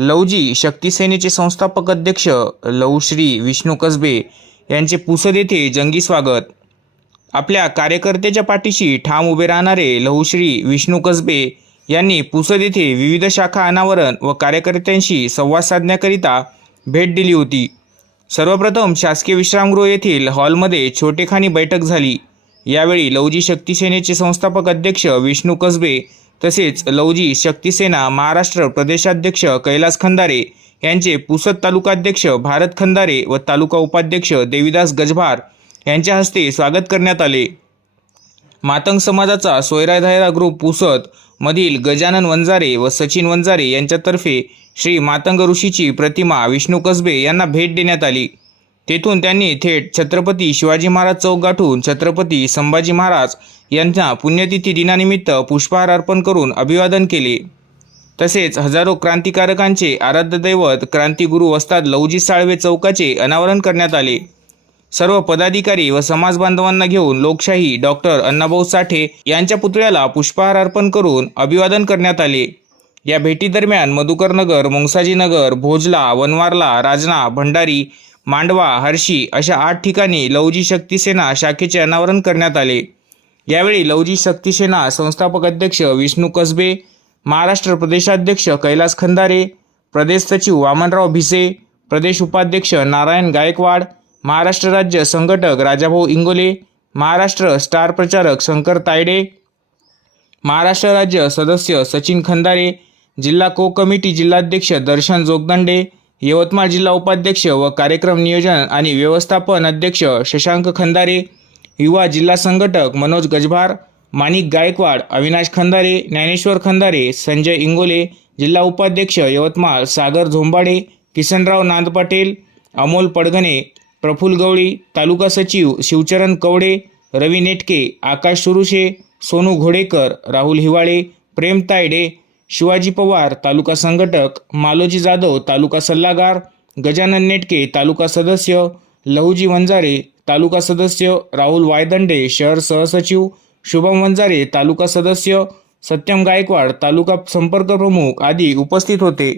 लवजी शक्तीसेनेचे संस्थापक अध्यक्ष लवश्री विष्णू कसबे यांचे पुसद येथे जंगी स्वागत. आपल्या कार्यकर्त्याच्या पाठीशी ठाम उभे राहणारे लहुश्री विष्णू कसबे यांनी पुसद येथे विविध शाखा अनावरण व कार्यकर्त्यांशी संवाद साधण्याकरिता भेट दिली होती. सर्वप्रथम शासकीय विश्रामगृह येथील हॉलमध्ये छोटेखानी बैठक झाली. यावेळी लवजी शक्ती सेनेचे संस्थापक अध्यक्ष विष्णू कसबे तसेच लवजी शक्तिसेना महाराष्ट्र प्रदेशाध्यक्ष कैलास खंदारे यांचे पुसद तालुकाध्यक्ष भारत खंदारे व तालुका उपाध्यक्ष देविदास गजभार यांच्या हस्ते स्वागत करण्यात आले. मातंग समाजाचा सोयराधायरा ग्रुप पुसद मधील गजानन वंजारे व सचिन वंजारे यांच्यातर्फे श्री मातंग ऋषीची प्रतिमा विष्णू कसबे यांना भेट देण्यात आली. तेथून त्यांनी थेट छत्रपती शिवाजी महाराज चौक गाठून छत्रपती संभाजी महाराज यांच्या पुण्यतिथी दिनानिमित्त पुष्पहार अर्पण करून अभिवादन केले. तसेच हजारो क्रांतिकारकांचे आराध्य दैवत क्रांतिगुरू वस्ताद लवजी साळवे चौकाचे अनावरण करण्यात आले. सर्व पदाधिकारी व समाज बांधवांना घेऊन लोकशाही डॉक्टर अण्णाभाऊ साठे यांच्या पुतळ्याला पुष्पहार अर्पण करून अभिवादन करण्यात आले. या भेटीदरम्यान मधुकरनगर मुंगसाजीनगर भोजला वनवारला राजना भंडारी मांडवा हर्षी अशा आठ ठिकाणी लवजी शक्ती सेना शाखेचे अनावरण करण्यात आले. यावेळी लवजी शक्ती सेना संस्थापक अध्यक्ष विष्णू कसबे महाराष्ट्र प्रदेशाध्यक्ष कैलास खंदारे प्रदेश सचिव वामनराव भिसे प्रदेश उपाध्यक्ष नारायण गायकवाड महाराष्ट्र राज्य संघटक राजाभाऊ इंगोले महाराष्ट्र स्टार प्रचारक शंकर तायडे महाराष्ट्र राज्य सदस्य सचिन खंदारे जिल्हा को कमिटी जिल्हाध्यक्ष दर्शन जोगदंडे यवतमाळ जिल्हा उपाध्यक्ष व कार्यक्रम नियोजन आणि व्यवस्थापन अध्यक्ष शशांक खंदारे युवा जिल्हा संघटक मनोज गजभार माणिक गायकवाड अविनाश खंदारे ज्ञानेश्वर खंदारे संजय इंगोले जिल्हा उपाध्यक्ष यवतमाळ सागर झोंबाडे किसनराव नांद पाटील अमोल पडगणे प्रफुल गवळी तालुका सचिव शिवचरण कवडे रवी नेटके आकाश सुरुशे सोनू घोडेकर राहुल हिवाळे प्रेम तायडे शिवाजी पवार तालुका संघटक मालोजी जाधव तालुका सल्लागार गजानन नेटके तालुका सदस्य लहुजी वंजारे तालुका सदस्य राहुल वायदंडे शहर सहसचिव शुभम वंजारे तालुका सदस्य सत्यम गायकवाड तालुका संपर्क प्रमुख आदी उपस्थित होते.